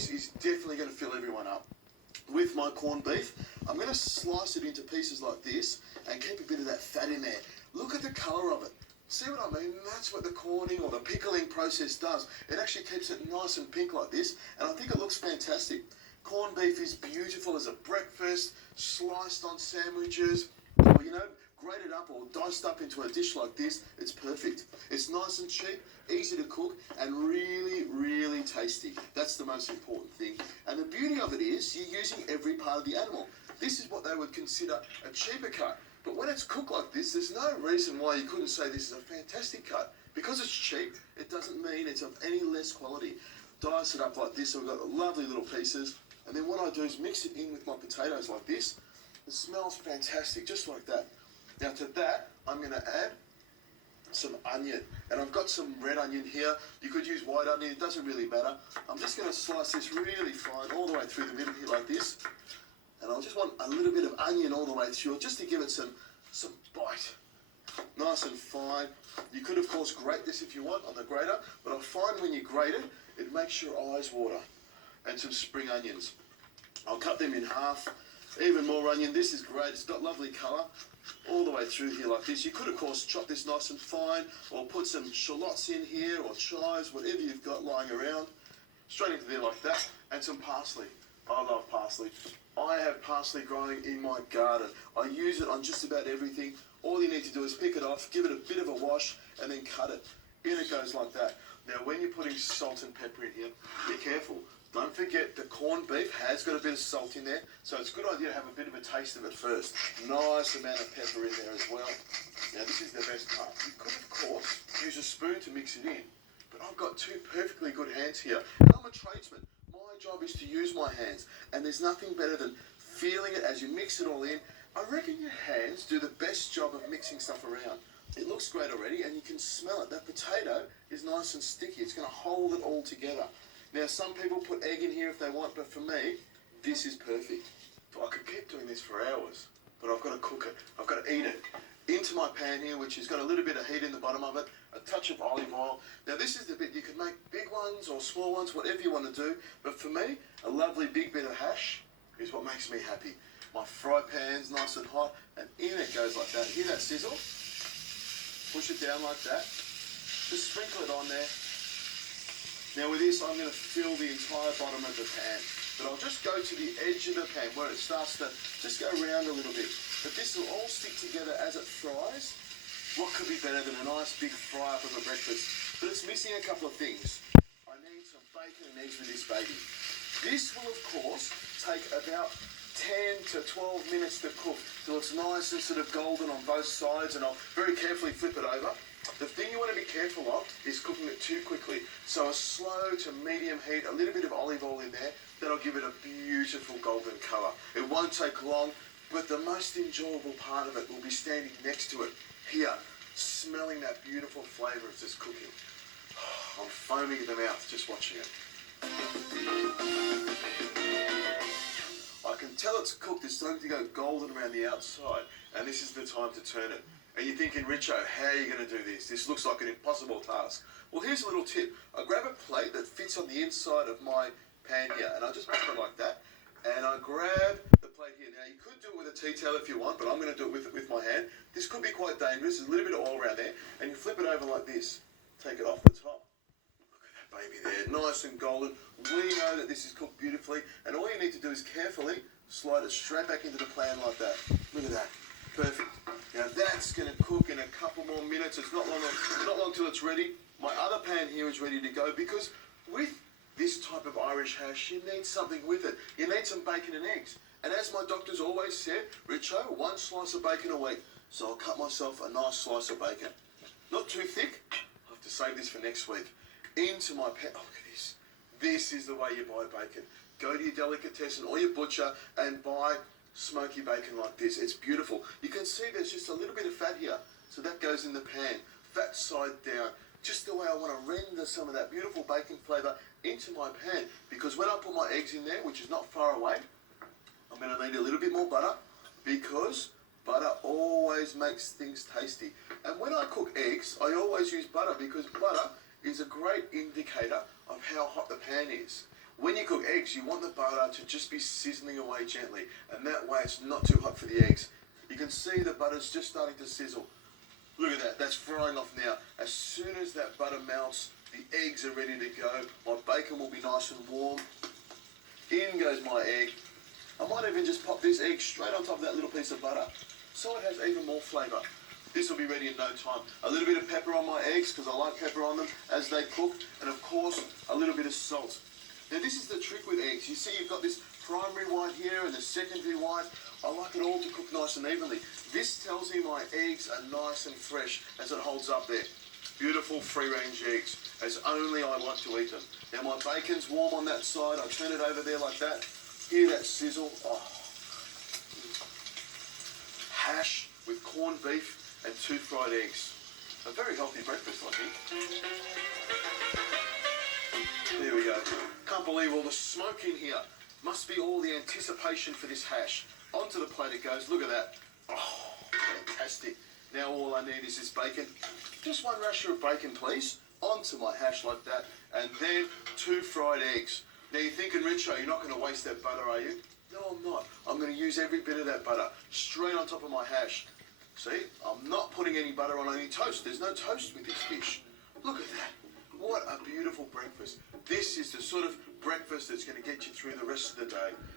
this is definitely going to fill everyone up. With my corned beef, I'm going to slice it into pieces like this and keep a bit of that fat in there. Look at the colour of it. See what I mean? That's what the corning or the pickling process does. It actually keeps it nice and pink like this, and I think it looks fantastic. Corned beef is beautiful as a breakfast, sliced on sandwiches, or, grated up or diced up into a dish like this. It's perfect. It's nice and cheap, easy to cook, and really, really tasty. That's the most important thing. And the beauty of it is you're using every part of the animal. This is what they would consider a cheaper cut. But when it's cooked like this, there's no reason why you couldn't say this is a fantastic cut. Because it's cheap, it doesn't mean it's of any less quality. Dice it up like this, so we've got the lovely little pieces. And then what I do is mix it in with my potatoes like this. It smells fantastic, just like that. Now to that, I'm going to add some onion. And I've got some red onion here. You could use white onion, it doesn't really matter. I'm just going to slice this really fine all the way through the middle here like this. And I just want a little bit of onion all the way through, just to give it some bite. Nice and fine. You could, of course, grate this if you want on the grater, but I find when you grate it, it makes your eyes water. And some spring onions. I'll cut them in half. Even more onion. This is great. It's got lovely colour all the way through here like this. You could, of course, chop this nice and fine, or put some shallots in here, or chives, whatever you've got lying around. Straight into there like that. And some parsley. I love parsley. I have parsley growing in my garden. I use it on just about everything. All you need to do is pick it off, give it a bit of a wash, and then cut it. In it goes like that. Now, when you're putting salt and pepper in here, be careful. Don't forget the corned beef has got a bit of salt in there, so it's a good idea to have a bit of a taste of it first. Nice amount of pepper in there as well. Now, this is the best part. You could, of course, use a spoon to mix it in, but I've got two perfectly good hands here, and I'm a tradesman. My job is to use my hands, and there's nothing better than feeling it as you mix it all in. I reckon your hands do the best job of mixing stuff around. It looks great already, and you can smell it. That potato is nice and sticky. It's going to hold it all together. Now, some people put egg in here if they want, but for me, this is perfect. I could keep doing this for hours, but I've got to cook it. I've got to eat it. Into my pan here, which has got a little bit of heat in the bottom of it, a touch of olive oil. Now, this is the bit you can make big ones or small ones, whatever you want to do. But for me, a lovely big bit of hash is what makes me happy. My fry pan's nice and hot, and in it goes like that. Hear that sizzle? Push it down like that. Just sprinkle it on there. Now with this, I'm going to fill the entire bottom of the pan. But I'll just go to the edge of the pan where it starts to just go around a little bit. But this will all stick together as it fries. What could be better than a nice big fry up of a breakfast? But it's missing a couple of things. I need some bacon and eggs with this baby. This will, of course, take about 10 to 12 minutes to cook till it's nice and sort of golden on both sides, and I'll very carefully flip it over. The thing you want to be careful of is cooking it too quickly. So a slow to medium heat, a little bit of olive oil in there, that'll give it a beautiful golden colour. It won't take long, but the most enjoyable part of it will be standing next to it, here, smelling that beautiful flavour of this cooking. I'm foaming in the mouth just watching it. I can tell it's cooked. It's starting to go golden around the outside, and this is the time to turn it. And you're thinking, Richo, how are you going to do this? This looks like an impossible task. Well, here's a little tip. I grab a plate that fits on the inside of my pan here, and I just make it like that, and I grab the plate here. Now, you could do it with a tea towel if you want, but I'm going to do it with my hand. This could be quite dangerous. There's a little bit of oil around there, and you flip it over like this. Take it off the top. Look at that baby there, nice and golden. We know that this is cooked beautifully, and all you need to do is carefully slide it straight back into the pan like that. Look at that. Perfect. Now that's going to cook in a couple more minutes. It's not long till it's ready. My other pan here is ready to go, because with this type of Irish hash, you need something with it. You need some bacon and eggs. And as my doctors always said, Richo, one slice of bacon a week. So I'll cut myself a nice slice of bacon. Not too thick. I'll have to save this for next week. Into my pan. Oh, look at this. This is the way you buy bacon. Go to your delicatessen or your butcher and buy smoky bacon like this. It's beautiful. You can see there's just a little bit of fat here, so that goes in the pan, fat side down, just the way I want to render some of that beautiful bacon flavour into my pan. Because when I put my eggs in there, which is not far away, I'm going to need a little bit more butter, because butter always makes things tasty. And when I cook eggs, I always use butter, because butter is a great indicator of how hot the pan is. When you cook eggs, you want the butter to just be sizzling away gently, and that way it's not too hot for the eggs. You can see the butter's just starting to sizzle. Look at that, that's frying off now. As soon as that butter melts, the eggs are ready to go. My bacon will be nice and warm. In goes my egg. I might even just pop this egg straight on top of that little piece of butter, so it has even more flavour. This will be ready in no time. A little bit of pepper on my eggs, because I like pepper on them as they cook, and of course, a little bit of salt. Now this is the trick with eggs. You see you've got this primary white here and the secondary white. I like it all to cook nice and evenly. This tells me my eggs are nice and fresh as it holds up there. Beautiful free-range eggs, as only I like to eat them. Now my bacon's warm on that side. I turn it over there like that. Hear that sizzle. Oh. Hash with corned beef and 2 fried eggs. A very healthy breakfast, I think. There we go. Can't believe all the smoke in here. Must be all the anticipation for this hash. Onto the plate it goes. Look at that. Oh, fantastic. Now all I need is this bacon. Just 1 rasher of bacon, please. Onto my hash like that. And then 2 fried eggs. Now you're thinking, Richo, you're not going to waste that butter, are you? No, I'm not. I'm going to use every bit of that butter straight on top of my hash. See, I'm not putting any butter on any toast. There's no toast with this dish. Look at that. What a beautiful breakfast. This is the sort of breakfast that's going to get you through the rest of the day.